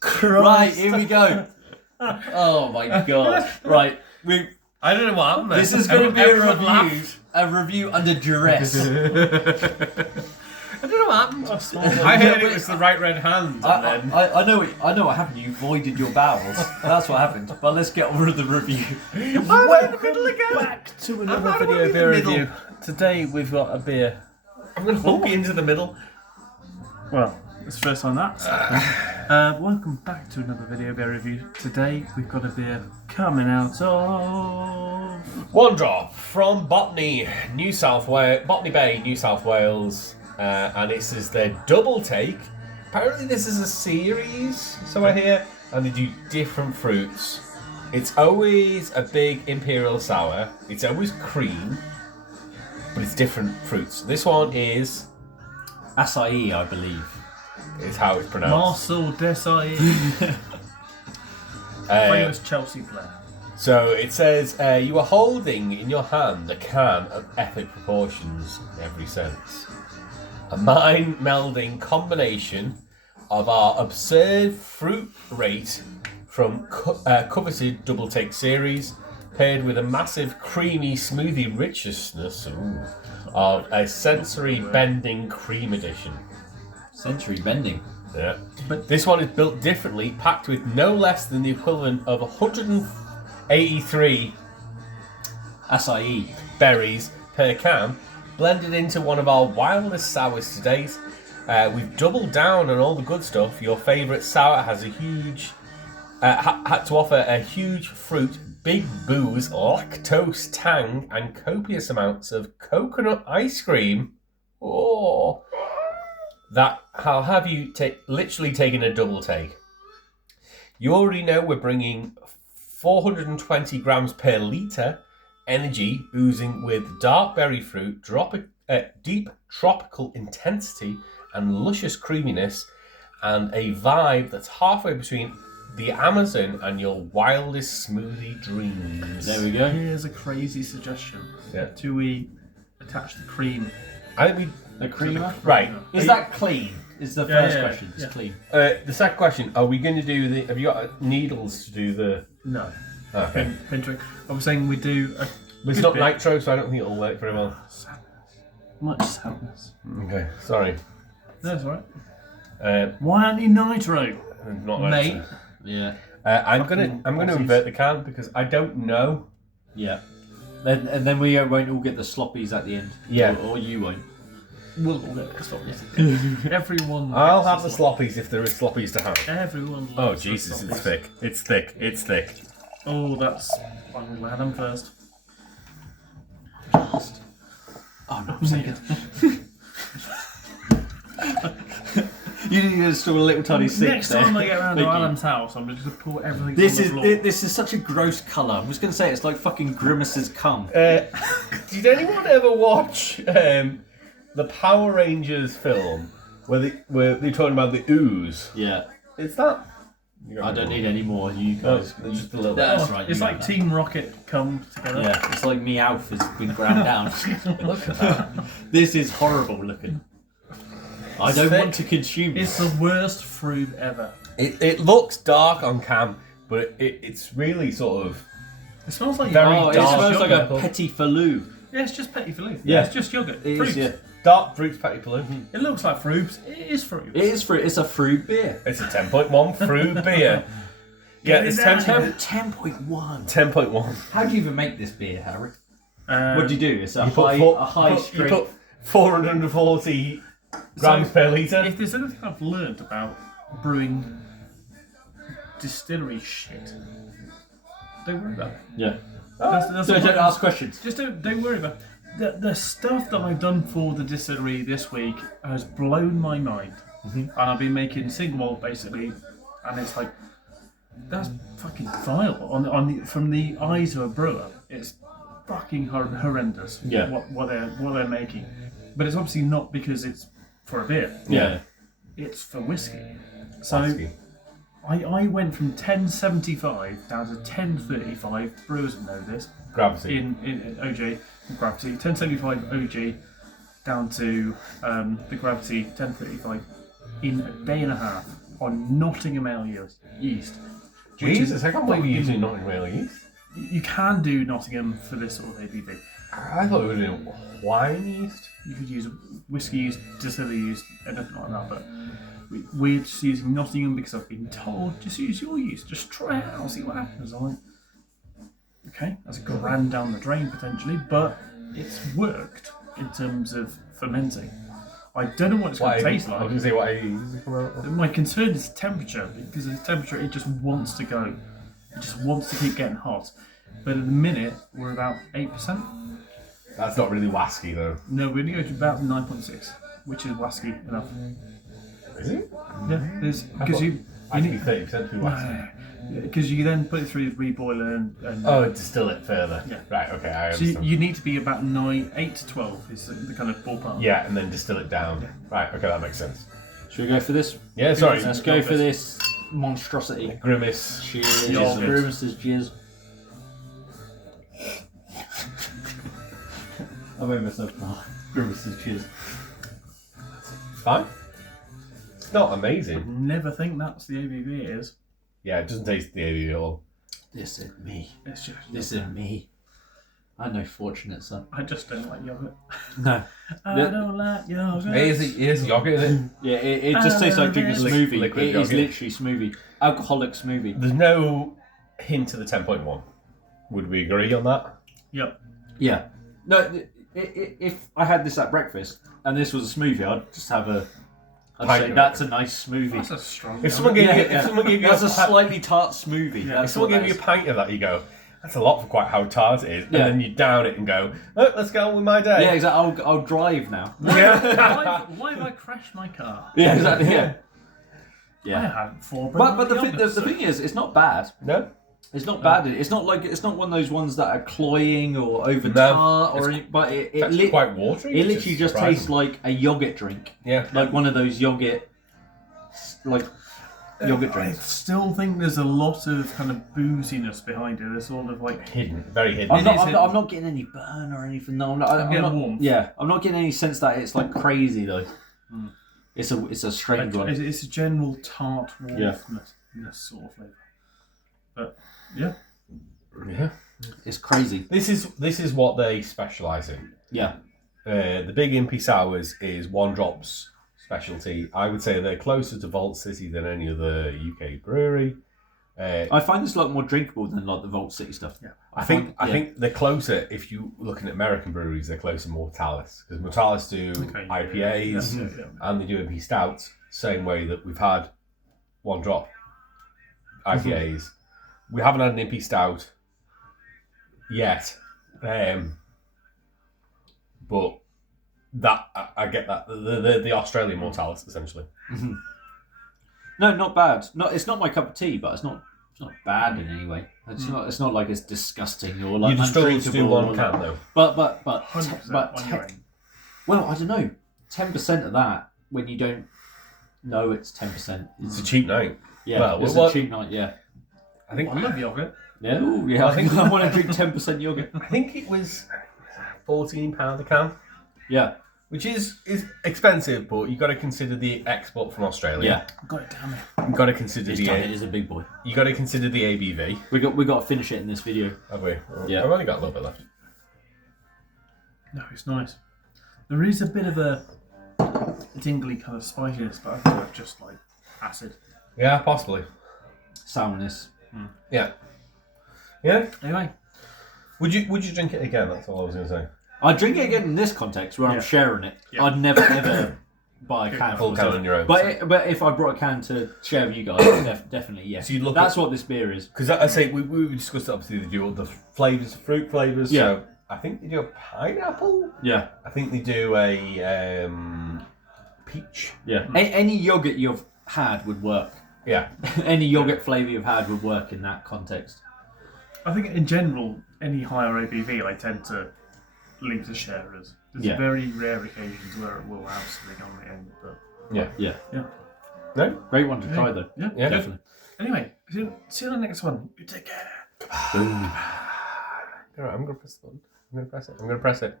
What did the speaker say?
Christ. Right, here we go. Oh my god. Right, I don't know what happened there. this is going to be Everyone laughed. a review under duress. I don't know what happened. I heard it was the right red hand. And then... I know what happened. You voided your bowels. That's what happened. But let's get on with the review. Welcome back to another video beer review. Today we've got a beer. I'm going to hook you into the middle. Well, it's the first time that's welcome back to another video beer review. Today we've got a beer coming out of... One drop from Botany, New South Wales, Botany Bay, New South Wales. And this is their DoubleTake. Apparently this is a series, so I hear, and they do different fruits. It's always a big imperial sour. It's always cream, but it's different fruits. This one is Acai, I believe. Is how it's pronounced. Marcel Desailly, famous Chelsea player. So it says, you are holding in your hand a can of epic proportions in every sense. A mind-melding combination of our absurd fruit rate from coveted DoubleTake series, paired with a massive creamy smoothie richness of a sensory-bending cream edition. Sensory bending. Yeah. But this one is built differently, packed with no less than the equivalent of 183 Acai. berries per can, blended into one of our wildest sours to date. We've doubled down on all the good stuff. Your favourite sour has a huge, had to offer a huge fruit, big booze, lactose tang, and copious amounts of coconut ice cream. Oh, that I'll have you literally taking a double take. You already know we're bringing 420 grams per litre. Energy oozing with dark berry fruit, deep tropical intensity and luscious creaminess, and a vibe that's halfway between the Amazon and your wildest smoothie dreams. There we go. Here's a crazy suggestion. Yeah. Do we attach the cream? I think The creamer? right. Is that clean? Is the first question. It's clean. The second question, are we going to do the... Have you got needles to do the... No. Okay. Pin trick. I was saying we do a... But it's not nitro, so I don't think it'll work very well. Much sadness. Okay, sorry. That's all right. Why aren't you nitro? Not Mate. nitro. Yeah. I'm gonna invert the can because I don't know. Yeah. And then we won't all get the sloppies at the end. Yeah. Or you won't. We'll all get the sloppies. Everyone. I'll have the sloppies if there is sloppies to have. Everyone. Oh loves the Jesus, sloppies. it's thick. It's thick. It's thick. Oh, that's. I'm gonna have them first. Oh no, I'm saying You need to install a little tiny sink. Next time I get around to Thank you. Adam's house, I'm just gonna pour everything. This on is the floor. this is such a gross colour. I was going to say it's like fucking Grimace's cum. Did anyone ever watch the Power Rangers film where they're talking about the ooze? Yeah. It's that. I don't need any more. You guys. Just a little bit. That's right. It's you like know Team Rocket come together. that. Yeah, it's like Meowth has been ground down. Look at that. This is horrible looking. I don't want to consume It's this. the worst fruit ever. It looks dark on cam, but it's really sort of It smells like Very Oh, it dark smells like a yogurt. petit falou. Yeah, it's just petit filou. Yeah. It's just yogurt. It Fruit. is, yeah. dark fruits patty paloo. It looks like fruit. It is fruit. It is fruit. It's a fruit beer. It's a 10.1 fruit beer. Yeah, it's 10.1. 10.1. How do you even make this beer, Harry? Um, What do you do? It's a You put high you strength. put 440 grams per litre. If there's anything I've learned about brewing distillery shit, don't worry about it. Yeah. That's So all don't I- ask questions. Just don't worry about it. The stuff that I've done for the distillery this week has blown my mind. And I've been making single malt basically, and it's like that's fucking vile from the eyes of a brewer. It's fucking horrendous. Yeah. What they're making, but it's obviously not because it's for a beer. Yeah. It's for whiskey. So Whiskey. I went from 1075 down to 1035. Brewers will know this. Gravity. In OJ Gravity, 1075 OG down to the Gravity 1035 in a day and a half. on Nottingham Ale yeast. which Jesus, is I can't believe you're fucking- using Nottingham Ale yeast. You can do Nottingham for this sort of ABV. I thought we were doing wine yeast. You could use whiskey yeast, distillery yeast, anything like that. But we're just using Nottingham because I've been told just use your yeast, just try it out, see what happens. I'm like, okay, that's a grand down the drain potentially, but it's worked in terms of fermenting. I don't know what it's going to taste I like. was going to say what I use to come out with. My concern is temperature, because the temperature, it just wants to go. It just wants to keep getting hot. But at the minute, we're about 8%. That's not really wasky though. No, we're going to go to about 9.6, which is wasky enough. Is it? Yeah, there's because you I need think 30% too wasky. because you then put it through the reboiler and Oh, distill it further. Yeah. Right, okay, I so understand. you need to be about 8 to 12 is the kind of ballpark. Yeah, and then distill it down. Yeah. Right, okay, that makes sense. Should we go for this? Yeah, sorry. Let's go for this monstrosity. Grimace. Cheers. Jizz. Grimace's jizz. I made myself laugh. Grimace's jizz. Fine. It's not amazing. Never think that's the ABV it is. Yeah, it doesn't taste the ABV at all. This is me. It's just This is me. I'm no fortunate son. I just don't like yogurt. No. I Yeah. don't like yogurt. It is yogurt in it. Yeah, it just tastes like drinking a Liquid smoothie. It is yogurt. literally smoothie. Alcoholic smoothie. There's no hint of the 10.1. Would we agree on that? Yep. Yeah. No, if I had this at breakfast and this was a smoothie, I'd just have a. I'd Pint say of that's a nice smoothie. That's a strong. If someone gave yogurt. you, if someone gave you That's a a slightly tart smoothie. Yeah. if someone gave you a pint of that, you go, that's a lot for quite how tart it is, and Yeah. then you down it and go, oh, let's get on with my day. Yeah, exactly. I'll drive now. Yeah. why have I crashed my car? Yeah, exactly. Yeah. I Yeah. had 4 But the yogurts, so- thing is, it's not bad. No. It's not bad. It's not one of those ones that are cloying or over tart or any, but it That's quite watery. it which literally is just surprising. tastes like a yogurt drink, Yeah. like one of those yogurt drinks. I still think there's a lot of kind of booziness behind it. There's sort of like Hidden, very hidden. I'm It not, is I'm, it. not, I'm not getting any burn or anything. No, I'm not. I'm getting not warmth. Yeah, I'm not getting any sense that it's like crazy though. It's a strange one. it's a general tart Yeah. warmthness sort of flavour. But yeah, Yeah. It's crazy. This is what they specialise in. Yeah. The big Impy Sours is one drops specialty. I would say they're closer to Vault City than any other UK brewery. I find this a lot more drinkable than like the Vault City stuff. Yeah. I think they're closer. If you're looking at American breweries, they're closer to Mortalis because Mortalis do IPAs Yeah. and they do Impy Stouts. Same way that we've had one drop IPAs. We haven't had an Impy Stout yet, but that I get that the Australian Mortalis essentially. No, not bad. It's not my cup of tea, but it's not bad in any way. It's not like it's disgusting or like You just struggle to do undrinkable one or can like- though. But 100% on your own. well, I don't know. 10% of that when you don't know it's 10%. It's a cheap night. Yeah, well, it's what- a cheap night. Yeah, I think I love yogurt. yeah, ooh, yeah. I think- I want to drink 10% yogurt. I think it was £14 a can, Yeah, which is expensive, but you got to consider the export from Australia. yeah. Got it down there. You got to consider This guy is a big boy. you got to consider the ABV. We got to finish it in this video. Have we? Yeah. I've only got a little bit left. No, it's nice. There is a bit of a tingly kind of spiciness, but I feel like just like acid. Yeah, possibly. Sourness. Yeah. Yeah. Anyway, Would you drink it again? That's all I was going to say. I'd drink it again in this context where I'm Yeah. sharing it. Yeah. I'd never ever buy a can. Full for can myself. on your own. But if I brought a can to share with you guys, definitely yes. So you'd look That's at- what this beer is. Because I say we discussed obviously the flavours, fruit flavours. Yeah. So I think they do a pineapple. Yeah, I think they do a peach. yeah. Any yogurt you've had would work. Yeah. Any yogurt flavour you've had would work in that context. I think in general, any higher ABV, I tend to leave to sharers. There's Yeah. very rare occasions where it will have something on the end, but Yeah. yeah. No. Great one to try though. Yeah, Yeah. Definitely. Anyway, see you on the next one. You take care. All right, I'm gonna press the button. I'm gonna press it.